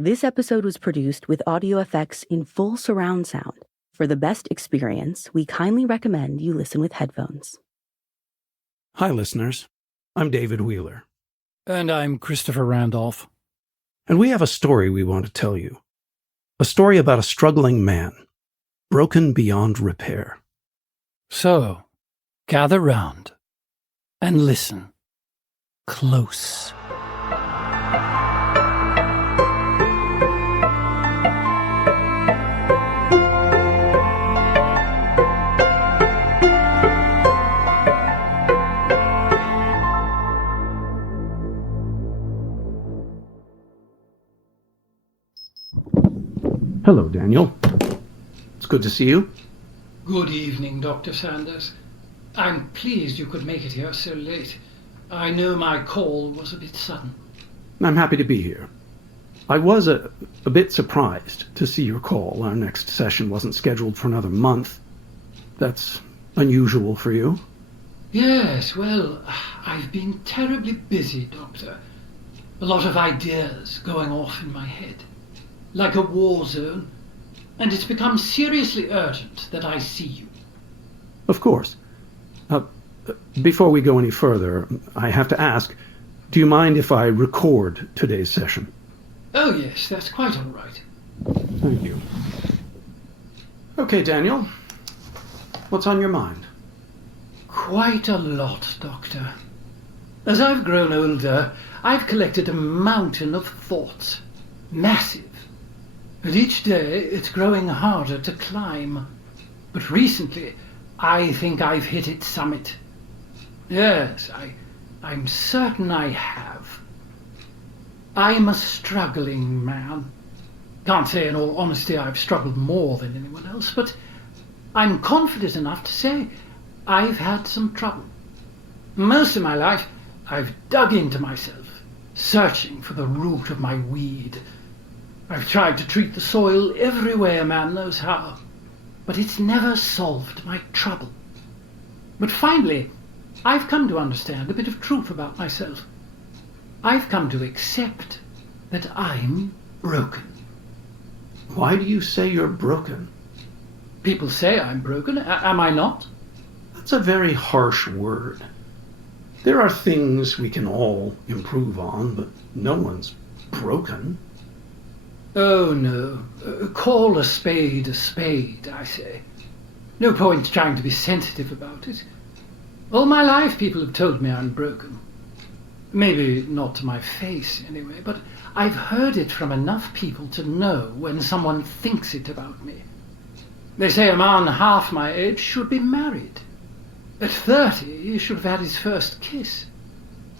This episode was produced with audio effects in full surround sound. For the best experience, we kindly recommend you listen with headphones. Hi, listeners. I'm David Wheeler. And I'm Christopher Randolph. And we have a story we want to tell you. A story about a struggling man, broken beyond repair. So, gather round and listen close. Hello, Daniel. It's good to see you. Good evening, Dr. Sanders. I'm pleased you could make it here so late. I know my call was a bit sudden. I'm happy to be here. I was a bit surprised to see your call. Our next session wasn't scheduled for another month. That's unusual for you. Yes, well, I've been terribly busy, Doctor. A lot of ideas going off in my head. Like a war zone. And it's become seriously urgent that I see you. Of course. Before we go any further, I have to ask, do you mind if I record today's session? Oh yes, that's quite all right. Thank you. Okay, Daniel. What's on your mind? Quite a lot, Doctor. As I've grown older, I've collected a mountain of thoughts. Massive. But each day it's growing harder to climb. But recently, I think I've hit its summit. Yes, I'm certain I have. I'm a struggling man. Can't say in all honesty I've struggled more than anyone else, but I'm confident enough to say I've had some trouble. Most of my life, I've dug into myself, searching for the root of my weed. I've tried to treat the soil every way a man knows how, but it's never solved my trouble. But finally, I've come to understand a bit of truth about myself. I've come to accept that I'm broken. Why do you say you're broken? People say I'm broken. Am I not? That's a very harsh word. There are things we can all improve on, but no one's broken. Oh, no. Call a spade, I say. No point trying to be sensitive about it. All my life people have told me I'm broken. Maybe not to my face, anyway, but I've heard it from enough people to know when someone thinks it about me. They say a man half my age should be married. At 30, he should have had his first kiss.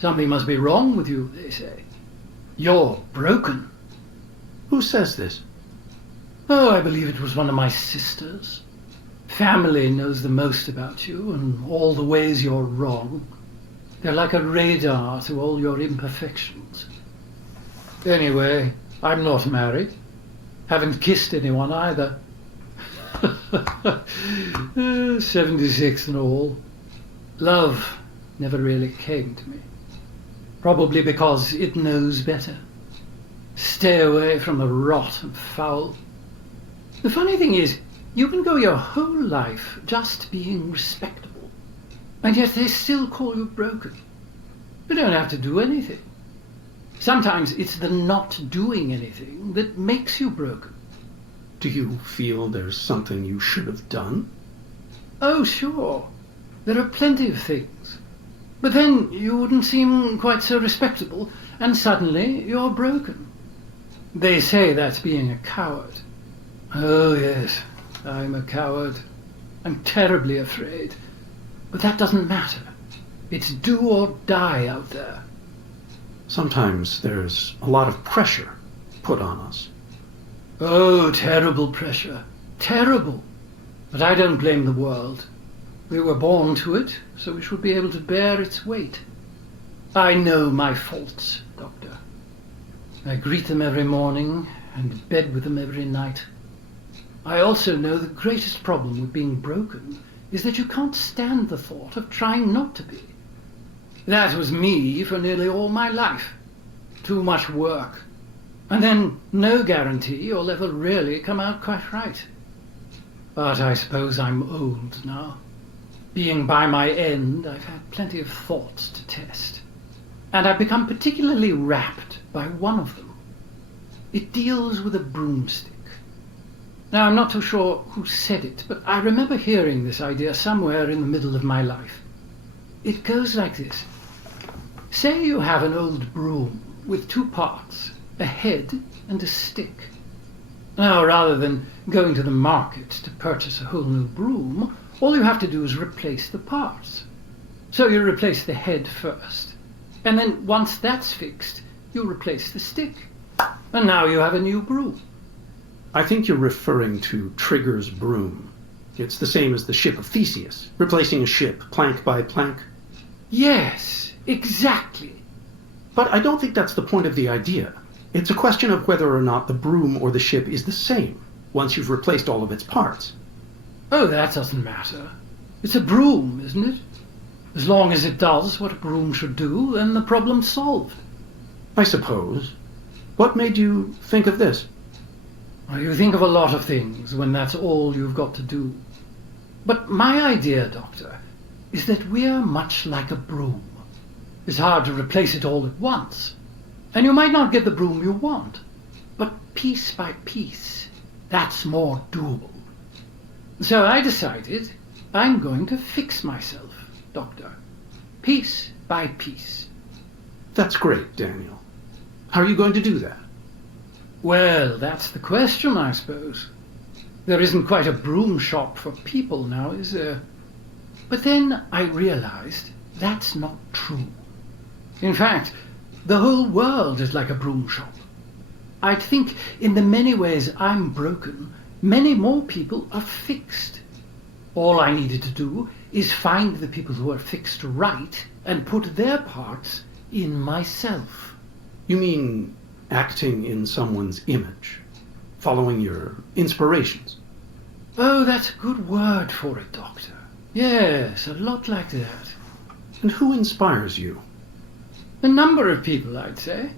Something must be wrong with you, they say. You're broken. Who says this? Oh, I believe it was one of my sisters. Family knows the most about you and all the ways you're wrong. They're like a radar to all your imperfections. Anyway, I'm not married. Haven't kissed anyone either. 76 and all. Love never really came to me. Probably because it knows better. Stay away from the rot and foul. The funny thing is, you can go your whole life just being respectable, and yet they still call you broken. You don't have to do anything. Sometimes it's the not doing anything that makes you broken. Do you feel there's something you should have done? Oh, sure. There are plenty of things. But then you wouldn't seem quite so respectable, and suddenly you're broken. They say that's being a coward. Oh, yes, I'm a coward. I'm terribly afraid. But that doesn't matter. It's do or die out there. Sometimes there's a lot of pressure put on us. Oh, terrible pressure. Terrible. But I don't blame the world. We were born to it, so we should be able to bear its weight. I know my faults, Doctor. I greet them every morning and bed with them every night. I also know the greatest problem with being broken is that you can't stand the thought of trying not to be. That was me for nearly all my life. Too much work. And then no guarantee you'll ever really come out quite right. But I suppose I'm old now. Being by my end, I've had plenty of thoughts to test. And I've become particularly rapt by one of them. It deals with a broomstick. Now, I'm not too sure who said it, but I remember hearing this idea somewhere in the middle of my life. It goes like this. Say you have an old broom with two parts, a head and a stick. Now, rather than going to the market to purchase a whole new broom, all you have to do is replace the parts. So you replace the head first, and then once that's fixed, you replace the stick. And now you have a new broom. I think you're referring to Trigger's broom. It's the same as the ship of Theseus, replacing a ship plank by plank. Yes, exactly. But I don't think that's the point of the idea. It's a question of whether or not the broom or the ship is the same, once you've replaced all of its parts. Oh, that doesn't matter. It's a broom, isn't it? As long as it does what a broom should do, then the problem's solved. I suppose. What made you think of this? Well, you think of a lot of things when that's all you've got to do. But my idea, Doctor, is that we're much like a broom. It's hard to replace it all at once. And you might not get the broom you want. But piece by piece, that's more doable. So I decided I'm going to fix myself, Doctor. Piece by piece. That's great, Daniel. How are you going to do that? Well, that's the question, I suppose. There isn't quite a broom shop for people now, is there? But then I realized that's not true. In fact, the whole world is like a broom shop. I think in the many ways I'm broken, many more people are fixed. All I needed to do is find the people who are fixed right and put their parts in myself. You mean acting in someone's image, following your inspirations? Oh, that's a good word for it, Doctor. Yes, a lot like that. And who inspires you? A number of people, I'd say.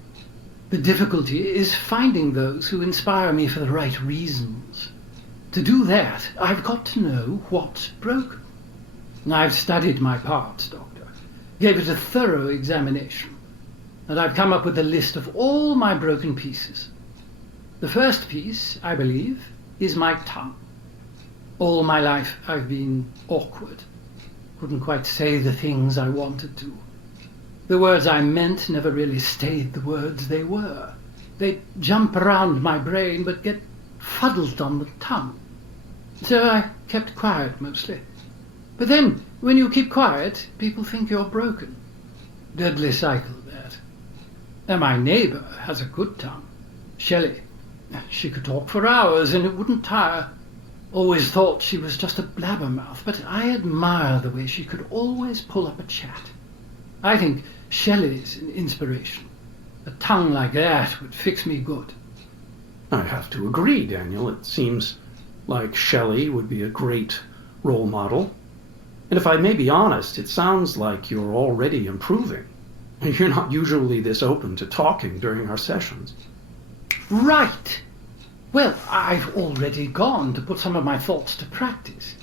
The difficulty is finding those who inspire me for the right reasons. To do that, I've got to know what's broken. I've studied my parts, Doctor, gave it a thorough examination, and I've come up with a list of all my broken pieces. The first piece, I believe, is my tongue. All my life I've been awkward. Couldn't quite say the things I wanted to. The words I meant never really stayed the words they were. They jump around my brain but get fuddled on the tongue. So I kept quiet mostly. But then, when you keep quiet, people think you're broken. Deadly cycle, that. And my neighbour has a good tongue. Shelley. She could talk for hours and it wouldn't tire. Always thought she was just a blabbermouth, but I admire the way she could always pull up a chat. I think Shelley's an inspiration. A tongue like that would fix me good. I have to agree, Daniel. It seems like Shelley would be a great role model. And if I may be honest, it sounds like you're already improving. You're not usually this open to talking during our sessions. Right! Well, I've already gone to put some of my thoughts to practice.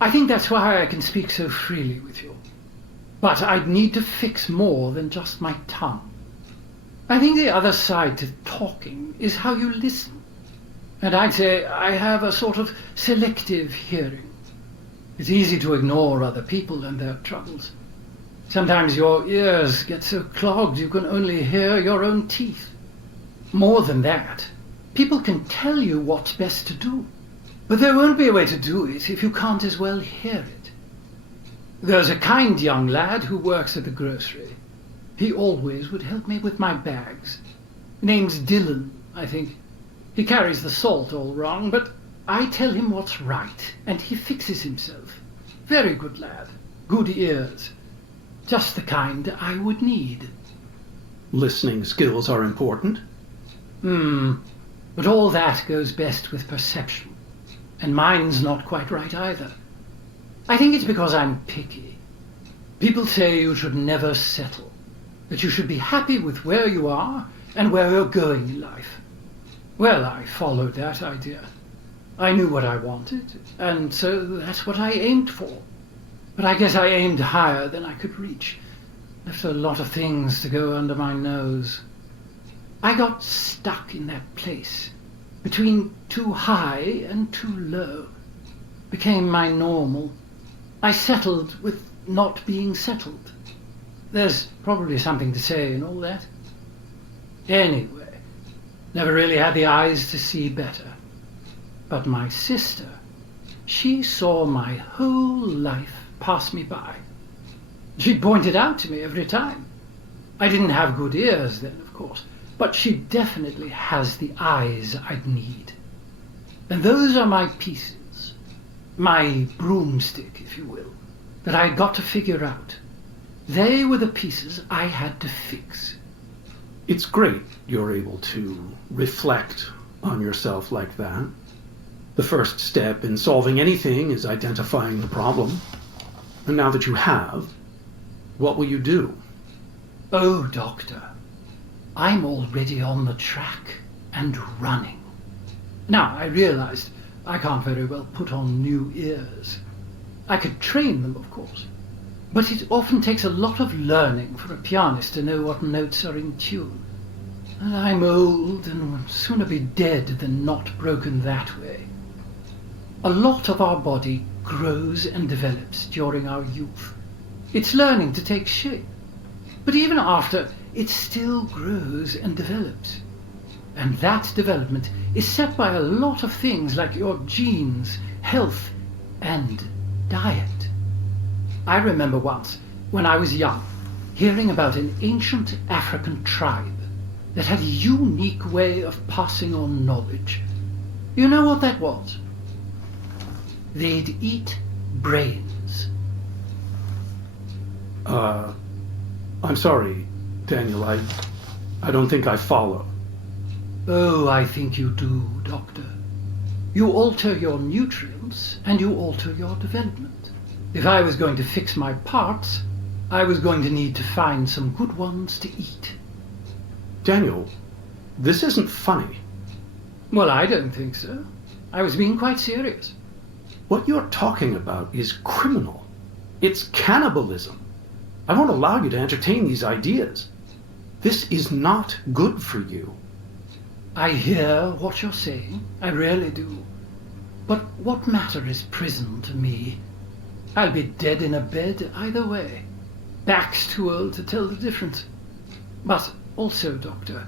I think that's why I can speak so freely with you. But I'd need to fix more than just my tongue. I think the other side to talking is how you listen. And I'd say I have a sort of selective hearing. It's easy to ignore other people and their troubles. Sometimes your ears get so clogged you can only hear your own teeth. More than that, people can tell you what's best to do. But there won't be a way to do it if you can't as well hear it. There's a kind young lad who works at the grocery. He always would help me with my bags. Name's Dylan, I think. He carries the salt all wrong, but I tell him what's right, and he fixes himself. Very good lad. Good ears. Just the kind I would need. Listening skills are important. But all that goes best with perception. And mine's not quite right either. I think it's because I'm picky. People say you should never settle. That you should be happy with where you are and where you're going in life. Well, I followed that idea. I knew what I wanted, and so that's what I aimed for. But I guess I aimed higher than I could reach. Left a lot of things to go under my nose. I got stuck in that place, between too high and too low. Became my normal. I settled with not being settled. There's probably something to say in all that. Anyway, never really had the eyes to see better. But my sister, she saw my whole life pass me by. She pointed out to me every time. I didn't have good ears then, of course, but she definitely has the eyes I'd need. And those are my pieces, my broomstick, if you will, that I got to figure out. They were the pieces I had to fix. It's great you're able to reflect on yourself like that. The first step in solving anything is identifying the problem. And now that you have, what will you do? Oh, Doctor, I'm already on the track and running. Now, I realized I can't very well put on new ears. I could train them, of course, but it often takes a lot of learning for a pianist to know what notes are in tune. And I'm old and would sooner be dead than not broken that way. A lot of our body grows and develops during our youth. It's learning to take shape. But even after, it still grows and develops. And that development is set by a lot of things like your genes, health, and diet. I remember once, when I was young, hearing about an ancient African tribe that had a unique way of passing on knowledge. You know what that was? They'd eat brains. I'm sorry, Daniel, I don't think I follow. Oh, I think you do, Doctor. You alter your nutrients and you alter your development. If I was going to fix my parts, I was going to need to find some good ones to eat. Daniel, this isn't funny. Well, I don't think so. I was being quite serious. What you're talking about is criminal. It's cannibalism. I won't allow you to entertain these ideas. This is not good for you. I hear what you're saying. I really do. But what matter is prison to me? I'll be dead in a bed either way. Back's too old to tell the difference. But also, Doctor,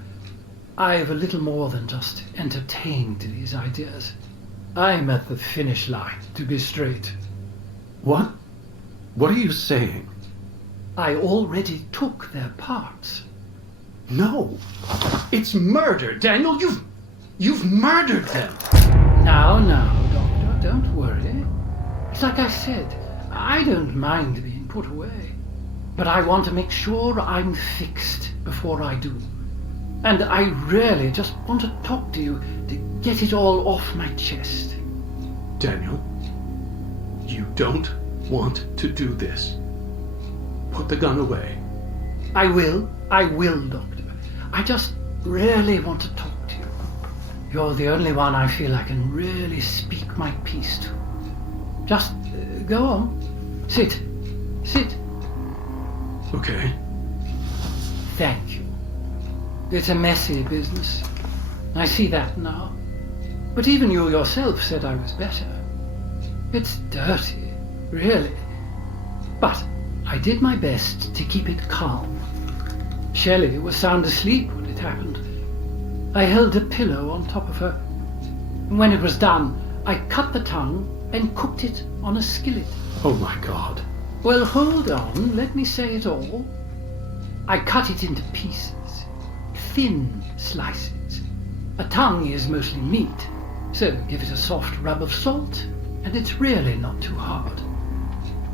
I've a little more than just entertained these ideas. I'm at the finish line, to be straight. What? What are you saying? I already took their parts. No. It's murder, Daniel. You've murdered them. Now, Doctor, don't worry. It's like I said, I don't mind being put away. But I want to make sure I'm fixed before I do. And I really just want to talk to you to get it all off my chest. Daniel, you don't want to do this. Put the gun away. I will, Doctor. I just really want to talk to you. You're the only one I feel I can really speak my piece to. Just go on. Sit. Okay. Thank you. It's a messy business. I see that now. But even you yourself said I was better. It's dirty, really. But I did my best to keep it calm. Shelley was sound asleep when it happened. I held a pillow on top of her. When it was done, I cut the tongue and cooked it on a skillet. Oh my God. Well, hold on, let me say it all. I cut it into pieces, thin slices. A tongue is mostly meat, so give it a soft rub of salt, and it's really not too hard.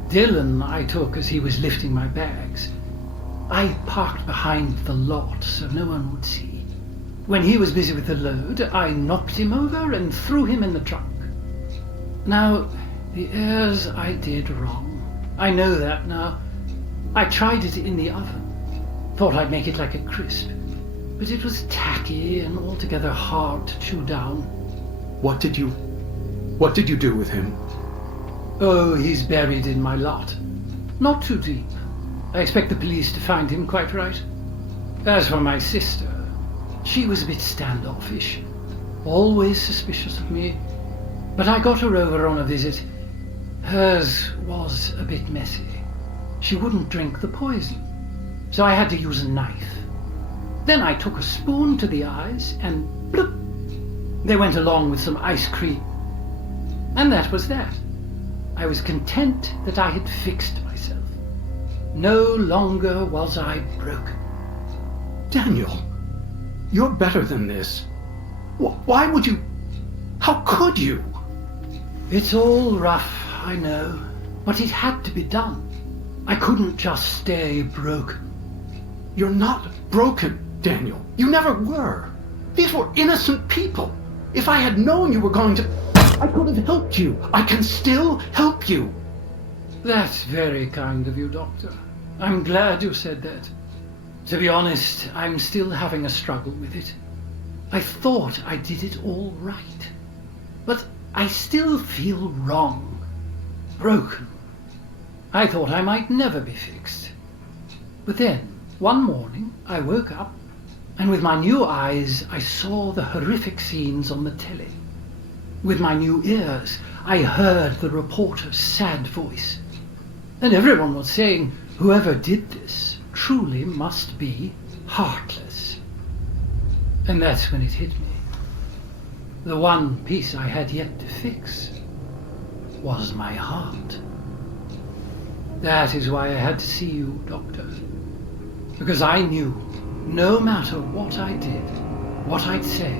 Dylan I took as he was lifting my bags. I parked behind the lot so no one would see. When he was busy with the load, I knocked him over and threw him in the trunk. Now, the ears I did wrong. I know that now. I tried it in the oven. Thought I'd make it like a crisp. but it was tacky and altogether hard to chew down. What did you do with him? Oh, he's buried in my lot. Not too deep. I expect the police to find him quite right. As for my sister, she was a bit standoffish, always suspicious of me, but I got her over on a visit. Hers was a bit messy. She wouldn't drink the poison, so I had to use a knife. Then I took a spoon to the eyes and bloop, they went along with some ice cream. And that was that. I was content that I had fixed myself. No longer was I broken. Daniel, you're better than this. Why would you? How could you? It's all rough, I know, but it had to be done. I couldn't just stay broken. You're not broken, Daniel. You never were. These were innocent people. If I had known you were going to, I could have helped you. I can still help you. That's very kind of you, Doctor. I'm glad you said that. To be honest, I'm still having a struggle with it. I thought I did it all right, but I still feel wrong, broken. I thought I might never be fixed. But then, one morning, I woke up, and with my new eyes, I saw the horrific scenes on the telly. With my new ears, I heard the reporter's sad voice. And everyone was saying, whoever did this truly must be heartless. And that's when it hit me. The one piece I had yet to fix was my heart. That is why I had to see you, Doctor. Because I knew, no matter what I did, what I'd say,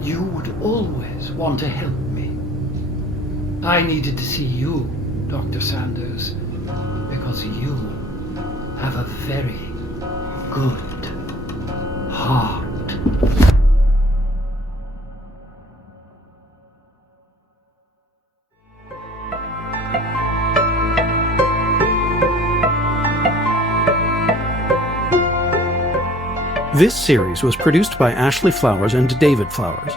you would always want to help me. I needed to see you, Dr. Sanders, because you have a very good heart. This series was produced by Ashley Flowers and David Flowers.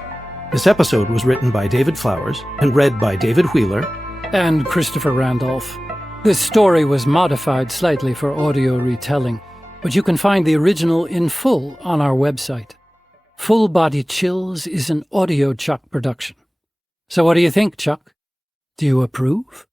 This episode was written by David Flowers and read by David Wheeler and Christopher Randolph. This story was modified slightly for audio retelling, but you can find the original in full on our website. Full Body Chills is an Audio Chuck production. So what do you think, Chuck? Do you approve?